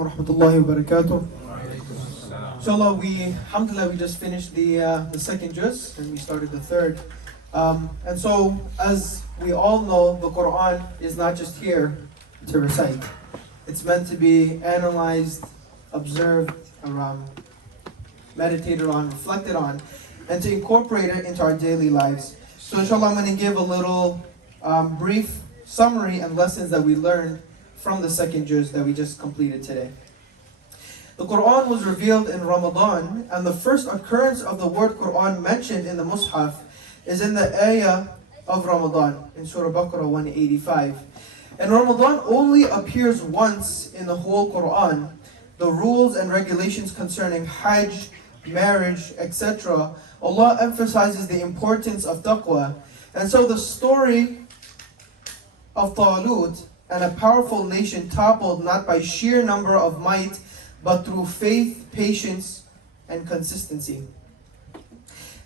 wa rahmatullahi wa barakatuh. Inshallah, alhamdulillah, we just finished the second juz and we started the third. And so, as we all know, the Quran is not just here to recite. It's meant to be analyzed, observed, meditated on, reflected on, and to incorporate it into our daily lives. So inshallah, I'm going to give a little brief summary and lessons that we learned from the second juz that we just completed today. The Quran was revealed in Ramadan, and the first occurrence of the word Quran mentioned in the Mus'haf is in the ayah of Ramadan, in Surah Baqarah 185. And Ramadan only appears once in the whole Quran. The rules and regulations concerning Hajj, marriage, etc., Allah emphasizes the importance of taqwa. And so the story of Talut and a powerful nation toppled not by sheer number of might, but through faith, patience, and consistency.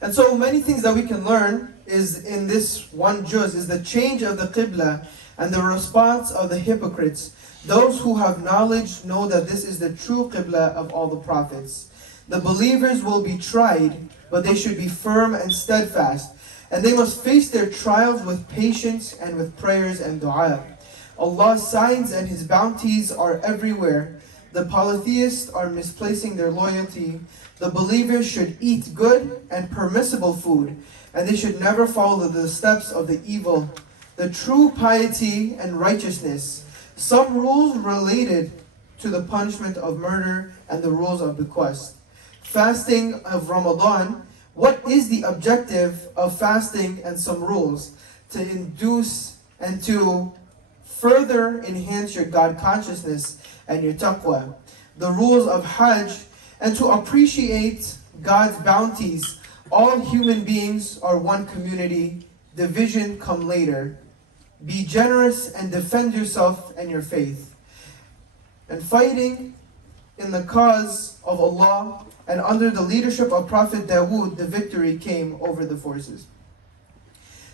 And so many things that we can learn is in this one juz is the change of the qibla and the response of the hypocrites. Those who have knowledge know that this is the true qibla of all the prophets. The believers will be tried, but they should be firm and steadfast. And they must face their trials with patience and with prayers and dua. Allah's signs and His bounties are everywhere. The polytheists are misplacing their loyalty. The believers should eat good and permissible food, and they should never follow the steps of the evil. The true piety and righteousness. Some rules related to the punishment of murder and the rules of bequest. Fasting of Ramadan. What is the objective of fasting and some rules? To induce and to further enhance your God consciousness and your taqwa. The rules of Hajj, and to appreciate God's bounties. All human beings are one community. Division come later. Be generous and defend yourself and your faith. And fighting in the cause of Allah and under the leadership of Prophet Dawood, the victory came over the forces.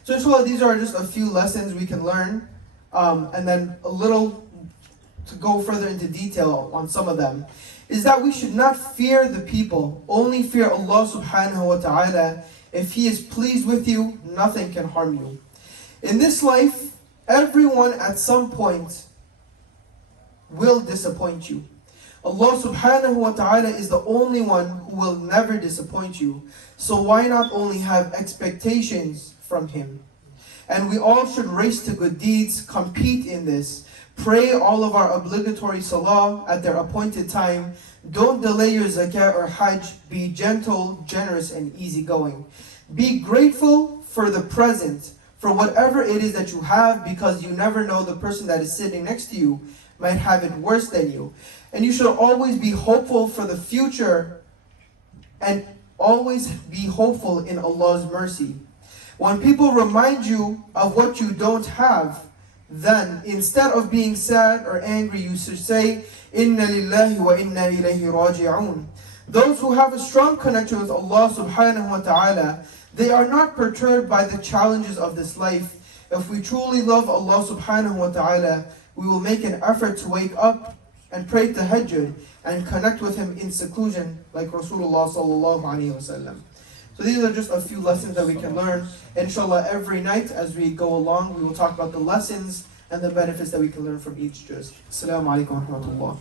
So inshallah, these are just a few lessons we can learn, and then a little to go further into detail on some of them, is that we should not fear the people, only fear Allah subhanahu wa ta'ala. If He is pleased with you, nothing can harm you. In this life, everyone at some point will disappoint you. Allah subhanahu wa ta'ala is the only one who will never disappoint you. So why not only have expectations from Him? And we all should race to good deeds, compete in this. Pray all of our obligatory salah at their appointed time. Don't delay your zakah or hajj. Be gentle, generous, and easygoing. Be grateful for the present, for whatever it is that you have, because you never know, the person that is sitting next to you might have it worse than you. And you should always be hopeful for the future and always be hopeful in Allah's mercy. When people remind you of what you don't have, then instead of being sad or angry, you should say, Inna lillahi wa inna ilayhi raji'un. Those who have a strong connection with Allah subhanahu wa ta'ala, they are not perturbed by the challenges of this life. If we truly love Allah subhanahu wa ta'ala, we will make an effort to wake up and pray tahajjud and connect with Him in seclusion like Rasulullah sallallahu alaihi wasallam. So these are just a few lessons that we can learn. Inshallah, every night as we go along, we will talk about the lessons and the benefits that we can learn from each juz. Assalamu alaikum wa rahmatullah.